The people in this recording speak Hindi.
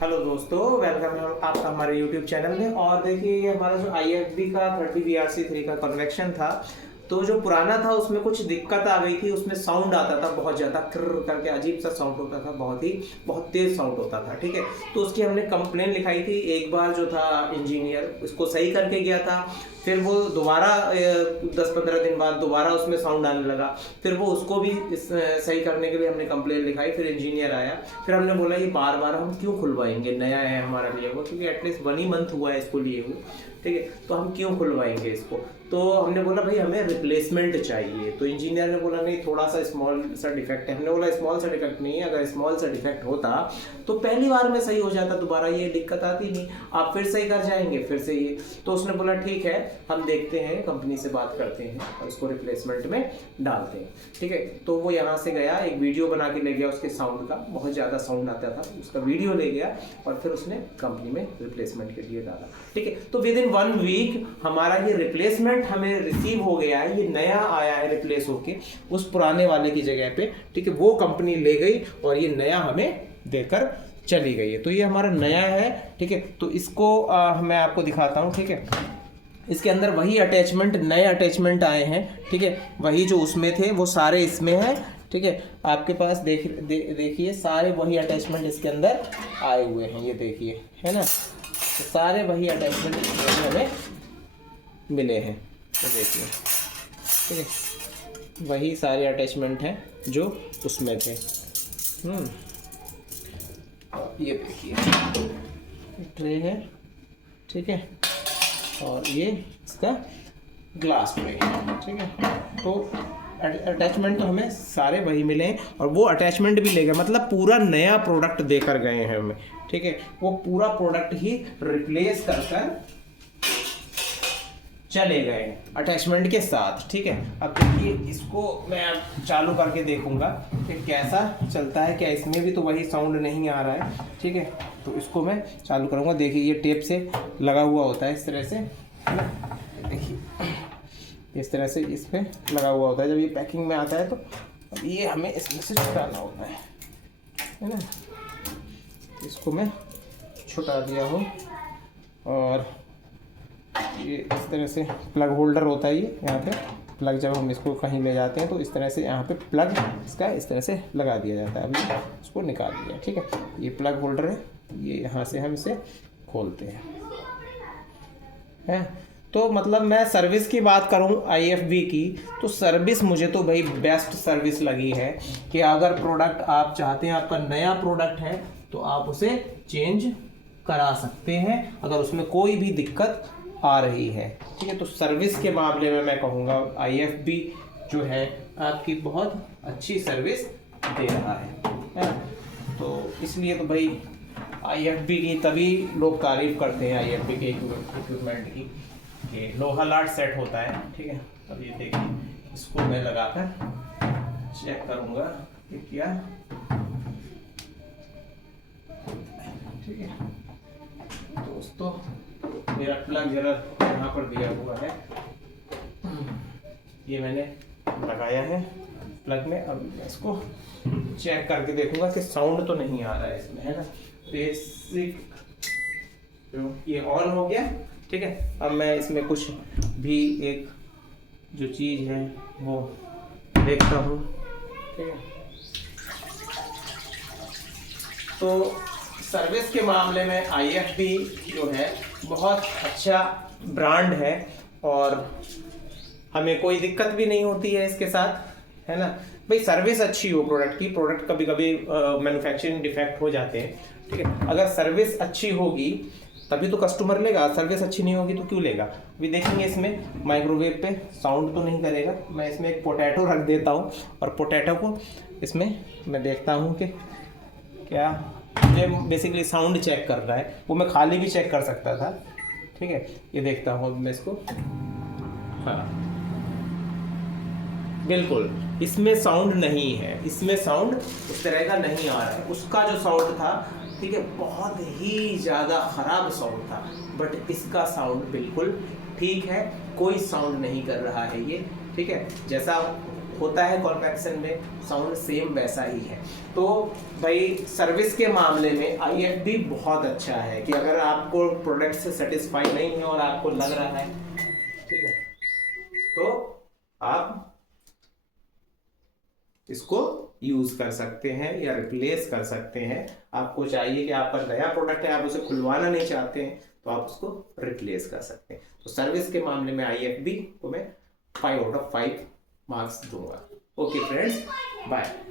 हेलो दोस्तों, वेलकम है आपका हमारे यूट्यूब चैनल में। और देखिए, ये हमारा जो IFB का 30VRC3 का कन्वेक्शन था, तो जो पुराना था उसमें कुछ दिक्कत आ गई थी। उसमें साउंड आता था बहुत ज़्यादा, क्र करके अजीब सा साउंड होता था, बहुत तेज़ साउंड होता था। ठीक है, तो उसकी हमने कंप्लेन लिखाई थी। एक बार जो था इंजीनियर उसको सही करके गया था, फिर वो दोबारा 10-15 दिन बाद दोबारा उसमें साउंड आने लगा। फिर वो उसको भी सही करने के लिए हमने कंप्लेन लिखाई। फिर इंजीनियर आया, फिर हमने बोला ये बार बार हम क्यों खुलवाएंगे, नया है हमारा लिए हुआ, क्योंकि एटलीस्ट 1 ही मंथ हुआ है इसको लिए हुए। ठीक है, तो हम क्यों खुलवाएंगे इसको। तो हमने बोला भाई हमें रिप्लेसमेंट चाहिए। तो इंजीनियर ने बोला नहीं, थोड़ा सा स्मॉल सा डिफेक्ट है। हमने बोला स्मॉल सा डिफेक्ट नहीं है, अगर स्मॉल सा डिफेक्ट होता तो पहली बार में सही हो जाता, दोबारा ये दिक्कत आती नहीं, आप फिर सही कर जाएंगे फिर से ये। तो उसने बोला ठीक है, हम देखते हैं, कंपनी से बात करते हैं और इसको रिप्लेसमेंट में डालते हैं। ठीक है, तो वो यहाँ से गया, एक वीडियो बना के ले गया उसके साउंड का, बहुत ज़्यादा साउंड आता था, उसका वीडियो ले गया और फिर उसने कंपनी में रिप्लेसमेंट के लिए डाला। ठीक है, तो विद इन 1 वीक हमारा ये रिप्लेसमेंट हमें रिसीव हो गया है। ये नया आया है रिप्लेस होके उस पुराने वाले की जगह पे। ठीक है, वो कंपनी ले गई और ये नया हमें देकर चली गई है। तो ये हमारा नया है। ठीक है, तो इसको मैं आपको दिखाता हूँ। ठीक है, इसके अंदर वही अटैचमेंट, नए अटैचमेंट आए हैं। ठीक है, वही जो उसमें थे वो सारे इसमें हैं। ठीक है, आपके पास देखिए सारे वही अटैचमेंट इसके अंदर आए हुए हैं, ये देखिए, है ना। तो सारे वही अटैचमेंट इसमें हमें मिले हैं, तो देखिए। ठीक है, वही सारे अटैचमेंट हैं जो उसमें थे। ये देखिए ट्रे है। ठीक है, और ये इसका ग्लास ट्रे है। ठीक है, तो अटैचमेंट तो हमें सारे वही मिले हैं और वो अटैचमेंट भी ले गए, मतलब पूरा नया प्रोडक्ट देकर गए हैं हमें। ठीक है, वो पूरा प्रोडक्ट ही रिप्लेस कर चले गए अटैचमेंट के साथ। ठीक है, अब देखिए इसको मैं अब चालू करके देखूंगा कि कैसा चलता है, क्या इसमें भी तो वही साउंड नहीं आ रहा है। ठीक है, तो इसको मैं चालू करूंगा। देखिए ये टेप से लगा हुआ होता है इस तरह से, है ना। देखिए इस तरह से इस पर लगा हुआ होता है। जब ये पैकिंग में आता है तो अब ये हमें इसमें से छुटाना होता है ना। इसको मैं छुटा दिया हूँ और ये इस तरह से प्लग होल्डर होता है। ये यहाँ पे प्लग, जब हम इसको कहीं ले जाते हैं तो इस तरह से यहाँ पे प्लग इसका इस तरह से लगा दिया जाता है। अभी इसको निकाल दिया। ठीक है, ये प्लग होल्डर है, ये यहाँ से हम इसे खोलते हैं। तो मतलब मैं सर्विस की बात करूँ IFB की, तो सर्विस मुझे तो भाई बेस्ट सर्विस लगी है कि अगर प्रोडक्ट आप चाहते हैं, आपका नया प्रोडक्ट है तो आप उसे चेंज करा सकते हैं अगर उसमें कोई भी दिक्कत आ रही है। ठीक है, तो सर्विस के मामले में मैं कहूँगा IFB जो है आपकी बहुत अच्छी सर्विस दे रहा है। तो इसलिए तो भाई IFB की तभी लोग तारीफ करते हैं, IFB के इक्विपमेंट की, कि लोहा लाट सेट होता है। ठीक है, अब ये देखिए इसको मैं लगाकर चेक करूँगा कि क्या। ठीक है दोस्तों, मेरा प्लग जरा यहाँ पर दिया हुआ है, ये मैंने लगाया है प्लग में। अब मैं इसको चेक करके देखूंगा कि साउंड तो नहीं आ रहा है इसमें, है ना। बेसिक ये ऑन हो गया। ठीक है, अब मैं इसमें कुछ भी एक जो चीज़ है वो देखता हूँ। ठीक है, तो सर्विस के मामले में IFB जो है बहुत अच्छा ब्रांड है और हमें कोई दिक्कत भी नहीं होती है इसके साथ, है ना। भाई सर्विस अच्छी हो प्रोडक्ट की, प्रोडक्ट कभी कभी मैन्युफैक्चरिंग डिफेक्ट हो जाते हैं। ठीक है, अगर सर्विस अच्छी होगी तभी तो कस्टमर लेगा, सर्विस अच्छी नहीं होगी तो क्यों लेगा। अभी देखेंगे इसमें माइक्रोवेव पे साउंड तो नहीं करेगा। मैं इसमें एक पोटैटो रख देता हूँ और पोटैटो को इसमें मैं देखता हूँ कि क्या मुझे बेसिकली साउंड चेक कर रहा है। वो मैं खाली भी चेक कर सकता था। ठीक है, ये देखता हूँ मैं इसको। हाँ बिल्कुल, इसमें साउंड नहीं है, इसमें साउंड इस तरह का नहीं आ रहा है। उसका जो साउंड था, ठीक है, बहुत ही ज़्यादा ख़राब साउंड था, बट इसका साउंड बिल्कुल ठीक है, कोई साउंड नहीं कर रहा है ये। ठीक है, जैसा होता है कॉन्वेक्शन में, साउंड सेम वैसा ही है। तो भाई सर्विस के मामले में IFB बहुत अच्छा है कि अगर आपको प्रोडक्ट से सेटिस्फाई नहीं है और आपको लग रहा है, ठीक है, तो आप इसको यूज कर सकते हैं या रिप्लेस कर सकते हैं। आपको चाहिए कि आपका नया प्रोडक्ट है, आप उसे खुलवाना नहीं चाहते हैं, तो आप उसको रिप्लेस कर सकते हैं। तो सर्विस के मामले में IFB को मैं 5 आउट ऑफ 5 मार्क्स दूंगा। Okay friends, bye.